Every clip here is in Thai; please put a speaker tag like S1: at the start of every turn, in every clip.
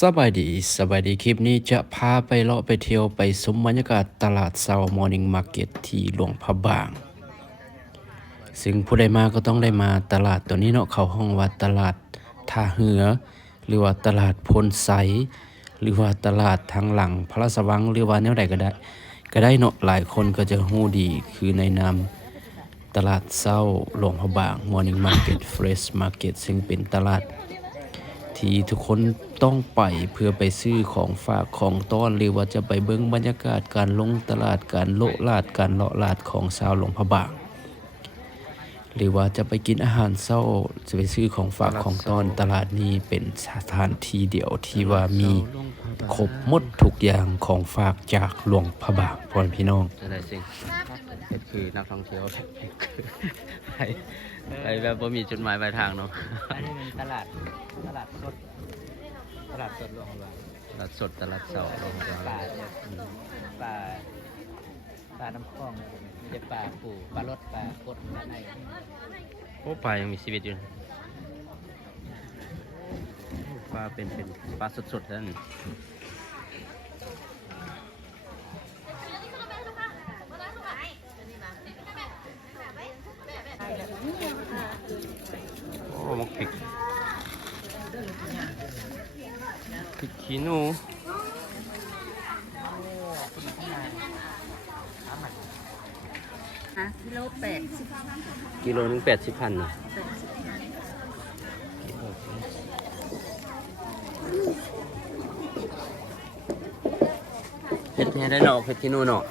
S1: สบายดีสบายดีคลิปนี้จะพาไปเลาะไปเที่ยวไปสมบรรยากาศตลาดเซามอร์นิ่งมาร์เก็ตที่หลวงพระบาง ซึ่งผู้ใดมาก็ต้องได้มาตลาดตัวนี้เนาะเขาห้องว่าตลาดท่าเหือ หรือว่าตลาดพลไซหรือว่าตลาดทางหลังพระราชวังหรือว่าแนวใดก็ได้ ก็ได้เนาะหลายคนก็จะฮู้ดีคือในนามตลาดเศร้าหลวงพระบาง Morning Market Fresh Market ซึ่งเป็นตลาด ที่ทุกคนต้องไปเพื่อไปซื้อของฝากของต้อนหรือว่าจะไปเบิ่งบรรยากาศการลงตลาดการโละลาดการเลาะลาดของชาวหลวงพระบาง หรือว่าจะไปกินอาหารเช้าจะไปซื้อของฝากของต้อนตลาดนี้เป็นสถานที่เดียวที่ว่ามีครบหมดทุกอย่างของฝากจากหลวงพระบางพ่อพี่น้อง จะได้สิ่งเฮ็ดคือนักท่องเที่ยวไปไปแบบบ่มีจุดหมายปลายทางเนาะ
S2: อันนี้เป็นตลาดตลาดสดตลาดสดหลวงพระบาง
S1: ตลาดสดตลาดเช้าหลวงพระ
S2: ปลา
S1: บาง
S2: เนี่ยปลาปลาน้ำคลองไม่ใช่ปลาปูปลารสปลากดปลาใน
S1: โอ้ปลายังมีชีวิตอยู่นะปลาเป็นเป็นปลาสดๆนั่น มกพริกพริกขี้หนู
S3: ฮะกิโลแปดสิบ
S1: กิโลหนึงแปดสิบพันนะเผ็ดแท้ได้เนาะเผ็ดขี้หนูเนาะ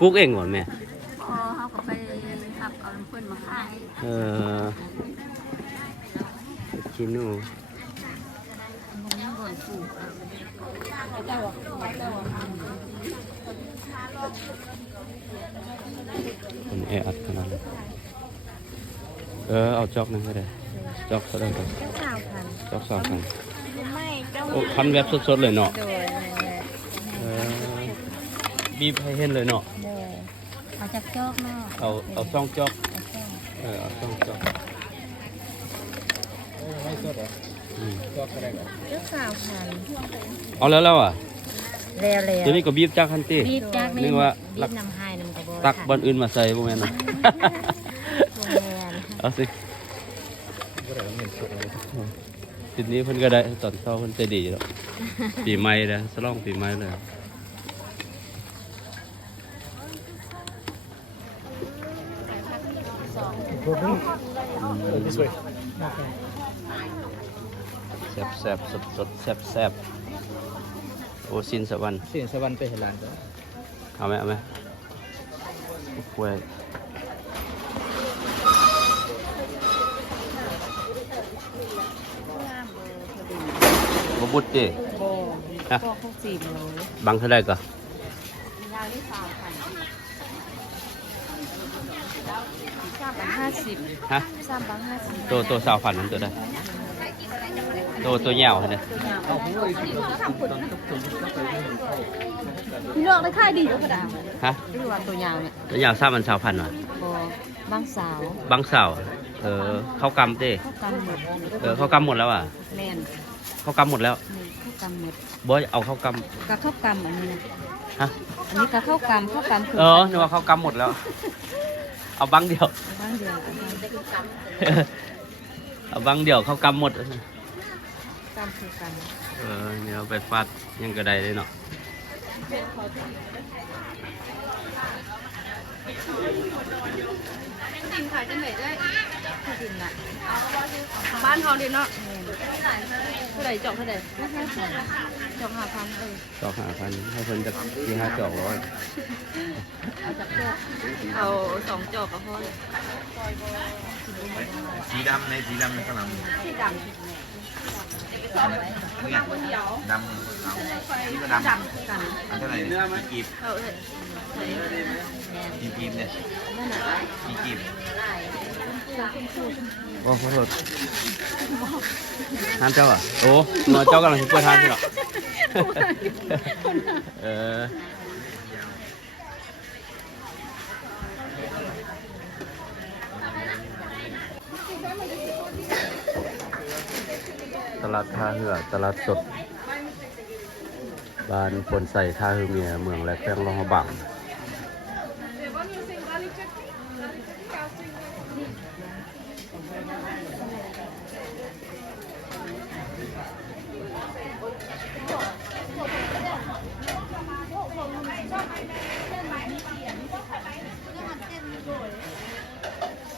S1: ปลูกเองก่อนแม่
S3: พอเขาก็ไปขับเอาน้ำข้นมาขาย
S1: เออ กินหนู
S3: มันยังบ่อยปลูกเอา
S1: มันแออัดขนาดนั้นเออเอาจอกหนึงก็ได้จอกเท่าไหร่ครับ
S3: เจ้าสาวพัน
S1: จอกสองพัน
S3: ไม่เจ้า
S1: โอ้คันแบบสดๆเลยเนาะ
S3: โดยนั่นแหละ
S1: เออบีบให้เห็นเลยเนาะ
S3: โดยเอาจากจอกเนาะ
S1: เอาเอาซ่องจอก
S3: เอาจอก
S1: เออเอาซ่องจอก
S2: ไม่สด เหรอ
S1: อืม
S2: ก็ก็ได้เหรอ
S3: เจ้าสาวพัน
S1: เอาแล้วแล้วอะ
S3: แล้วแล้ว
S1: ตัวนี้ก็บีบจากคันตี
S3: บีบจาก
S1: นึกว่า
S3: บีบน้ำหายน้ำกระบอก
S1: ตักบอนอื่นมาใส่บ่แม่นเนาะ
S3: โรงแรม
S1: เอาสิ
S2: ก็ได้เงินสดเลย
S1: ทีนี้เพิ่นก็ได้ตอนเช้าเพิ่นใจดีแล้วปีใหม่นะสลองปีใหม่เลย
S2: สวย
S1: แซ่บแซ่บสดสดแซ่บแซ่บโอ้สินสวรรค์
S2: เสียงสวรรค์ไปเห็นร้านก็
S1: เอาไหมเอาไหมกล้วยบบุตรดิ
S3: โบ
S1: ฮะ
S3: ก็หกสิบโล
S1: บังเท่าไรก็
S3: ยาวที่สามพันสามพันห้าสิบ
S1: ฮะ
S3: สามพันห้าสิบ
S1: ตัวตัวสาวพันนั้นตัวได้ตัวตัวเหยาวเนี่ย
S3: พี่เลือกได้ค่ายดีกระดาษ
S1: ฮะ
S3: หรือว่าตัวยาวเนี่ย
S1: ตัวเหยาวทราบมันสาวพันวะ
S3: บอบางสาว
S1: บังสาวเออเข้ากำเต้
S3: เข้ากันหมด
S1: เออเข้ากำหมดแล้วอะ
S3: แม่น
S1: เข้ากำหมดแล้ว
S3: นี่เข้ากันหมด
S1: บอยเอาเข้าก
S3: กะเข้ากำอันนี้นะำ
S1: ฮะ
S3: อันนี้กะเข้ากำเข้ากำคือ
S1: เออนึกว่าเข้ากำหมดแล้ว เอาบังเดียว
S3: บางเดียวกันคือก
S1: เอาบังเดียวเข้ากำหมดำ
S3: กำคือกัน
S1: เออเดี๋ยวไปฟาดยังกระไดเลยเนาะ
S3: ดินขายจังไหนได้ที่ดินน่ะ
S4: บ้านเขาดิเนาะ
S3: แม่น
S4: เท่าไหร่จอกเท่าไหร่
S3: ไม่ใช่ของ จอกหาพันเออ
S1: จอกหาพันให้เพิ่นจะที่ห้าจอกร้อย
S3: เอาจากจอก
S4: เอาสองจอกก็พอ
S5: สีดำในสีดำในข้างหลัง
S4: ที่ดำ
S5: เนี่ยดำเอานี่ก็ดำ
S4: ดำกัน
S5: อันเท่าไหร่เนี่ยกี่กีบ
S4: เอาเลย
S5: กี่กีบเนี่ยกี่กีบ
S1: โอ้ขอโทษทานเจ้าอะโอ้หนอเจ้ากำลังจะเปิดทานใช่หรอเออต
S6: ลาดท่าเรือตลาดสด บ้านคนใส่ท่าเรือเมียเมืองและแข้งรองบัง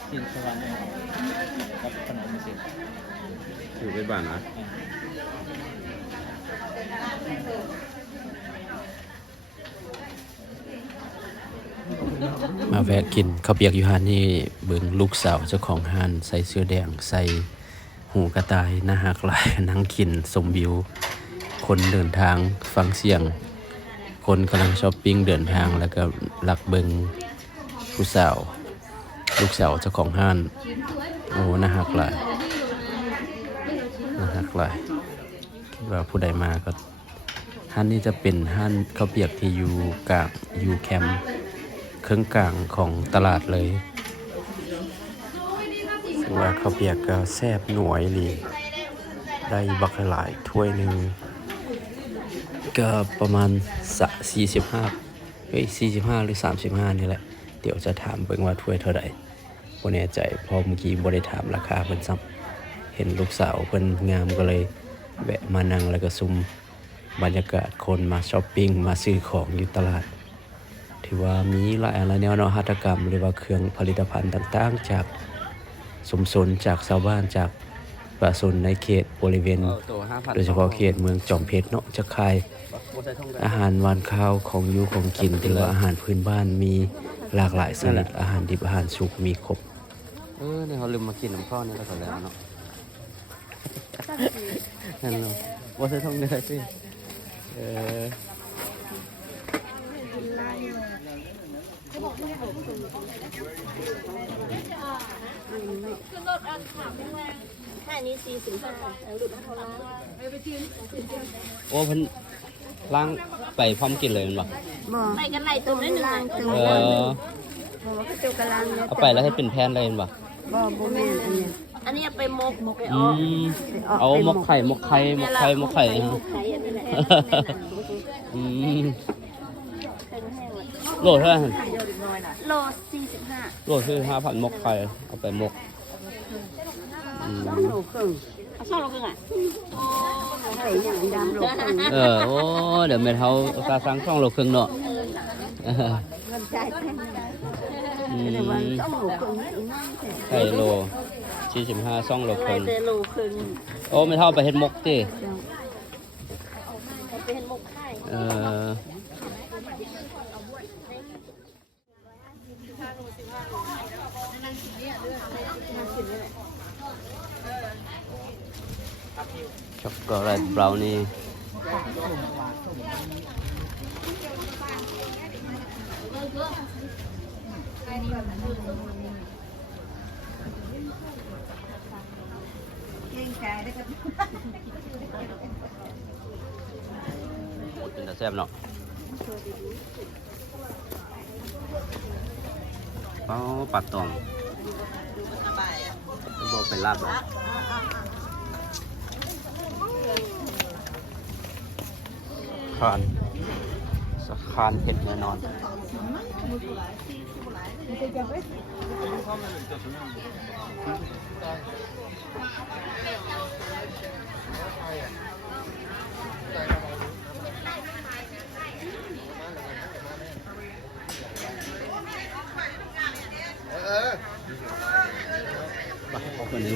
S2: สินสวรรค์กับขนมสิ
S6: อยู่ไปบ้านนะมาแวะกินข้าวเปียกอยู่หานนี่เบิ่งลูกสาวเจ้าของห้านใส่เสื้อแดงใส่หูกระต่ายหน้าหักลายนั่งกินสมวิว คนเดินทางฟังเสียง คนกำลังช้อปปิ้งเดินทางแล้วก็ลักเบิงผู้สาว ลูกสาวเจ้าของห้าน โอ้น้าหักหลายน้าหักหลายคิดว่าผู้ใดมาก็ห้านนี้จะเป็นห้านข้าวเปียกที่อยู่กลางอยู่แคมป์เครื่องกลางของตลาดเลยซึ่งว่าข้าวเปียกก็แซ่บหน่วยลยได้บักหลายถ้วยหนึ่งก็ประมาณสะสี่สิบห้าเฮ้ยสี่สิบห้าหรือสามสิบห้านี่แหละ เดี๋ยวจะถามเบิ่งว่าถ้วยเท่าไหร่ บ่แน่ใจพอเมื่อกี้บ่ได้ถามราคาเพิ่นซ้ำเห็นลูกสาวเพิ่นงามก็เลยแวะมานั่งแล้วก็ซุมบรรยากาศคนมาช้อปปิ้งมาซื้อของอยู่ตลาด ถือว่ามีหลายอะไรแนวเนาหัตกรรม หรือว่าเครื่องผลิตภัณฑ์ต่างๆ จากสมสนจากชาวบ้านจากประชาชนในเขตบริเวณ โดยเฉพาะเขตเมืองจอมเพชรเนาะจะขายอาหารหวานข้าวของยูของกิน หรือว่าอาหารพื้นบ้านมีหลากหลายชนิดอาหารดิบอาหารสุกมีครบ เออเนี่ยเขาลืมมากินน้ำข้าวนี่แล้วก็แล้วเนาะนั่นเนาะว่าใส่ท่องเนื้อสิเออ
S7: แค่นี้สี่สิบห้าหลุดเท่าไหร่
S6: โอ้เพิ่นล้างไปพร้อมกินเลยแมันบ่
S7: บ่ไปกันไหนตัวนั้นหนึ่งไหนตัว
S6: เอ
S7: นั้น
S6: อ
S7: บ่ว่าเขาเจ้ากำลังเนี่ย
S6: เอาไปแล้วให้เป็นแพนเลยแม่นบ่
S7: บ่บ่แม่นอันนี้
S8: อันนี้ไปมกมกไป
S6: อื
S8: อก
S6: มเอาหมกไข่หมกไข่หมกไข่หมกไข่ฮะ
S7: ไข่อันนี้แหละ
S6: อืมโหลเท่าไหร่หั่น
S7: โลสี่สิบห้า
S6: โหลดคือห้าพันหมกไข่เอาไปหมกอืม
S7: โลครึ่ง
S8: เอาช่องเราคือไง
S7: ไข่อย่างดำโลครึ่ง
S6: เออโอ้เดี๋ยวแม่เฮาซาซังช่องโลครึ่งเนาะเออ
S7: เงินจ่ายแค่นี้
S6: อื
S7: แต่ว่ามต้องโลครึ่งอีกน้อยแต่
S6: ไข่โล45ช่องโลค
S7: อะไร
S6: รึ่ง
S7: แต่โลครึ่ง
S6: โอ้ไม่เท่าไปเฮ็ดหมกติ
S7: เจ้า
S8: เป็นมกไข่
S6: เออช็อกโกแลตบราวนี่
S7: เก่งใจได้ก็
S6: เป็นตาแซ่บเนาะเป้าปัดตองบอกเป็นลาบเหรอคานสะคานเผ็ดแน่นอน 你看不出来，飞出不来。
S1: 你再讲回去。什？